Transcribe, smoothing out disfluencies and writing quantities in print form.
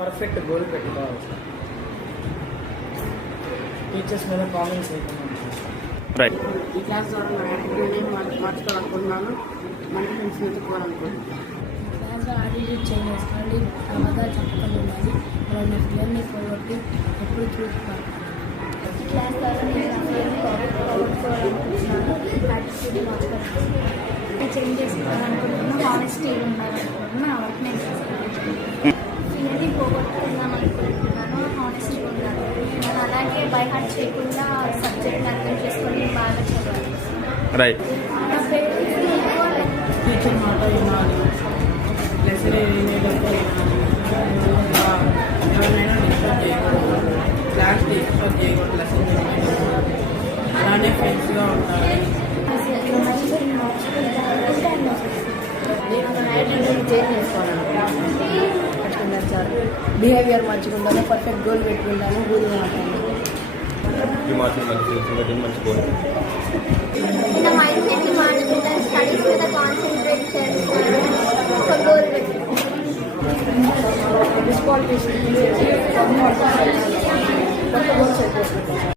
Perfect goal పెట్టుకోవాలి sir. Teachers మీద comments చేయకుండా రైట్. ఈ క్లాస్ ద్వారా నా యాటిట్యూడ్ని మార్చుకోవాలనుకుంటున్నాను. మంచి ఫ్రెండ్స్ వెతుక్కోవాలనుకుంటున్నాను. క్లాస్లో యాటిట్యూడ్ చేంజ్ చేసుకోండి, అబద్ధాలు చెప్పకుండా ఉండాలి, మనం నా ఫియర్ని పోగొట్టి ఎప్పుడు చూసుకోవాలి. ఈ క్లాస్ ద్వారా నేను నా ఫియర్ని పోగొట్టుకోవాలనుకుంటున్నాను, యాటిట్యూడ్ని మార్చుకోవాలి, చేంజ్ చేసుకోవాలనుకుంటున్నాను, హానెస్టీ ఉండాలనుకుంటున్నాను, ఆ వర్క్ నేను చేసుకుంటున్నాను. ఫియర్ని పోగొట్టుకుందాం అనుకుంటున్నాను, హానెస్టీ ఉండాలి. నేను అలాగే బై హార్ట్ చేయకుండా సబ్జెక్ట్ని అర్థం చేసుకొని బాగా చదవాలి. రైట్. నా పేరెంట్స్ని టీచర్ మాట వినాలి, లెసన్ వినేటప్పుడు ఎవరైనా డిస్టర్బ్ చేయకూడదు, క్లాస్ డిస్టర్బ్ చేయకూడదు, లెసన్ అలానే ఫ్రెండ్స్గా ఉండాలి. నేను నా యాటిట్యూడ్ని చేంజ్ చేసుకోవాలనుకుంటున్నాను. సార్ బిహేవియర్ మంచిగా ఉండాలి, పర్ఫెక్ట్ గోల్ పెట్టుకుంటాను, ఊరి మాట్లాడాలి. నా మైండ్ సెట్ని మార్చుకుంటాను, స్టడీస్ మీద కాన్సన్ట్రేట్ చేస్తాను, ఒక గోల్ పెట్టుకుంటాను. డిస్క్వాలిఫికేషన్ కొత్త గోల్స్ అయిపోతుంది.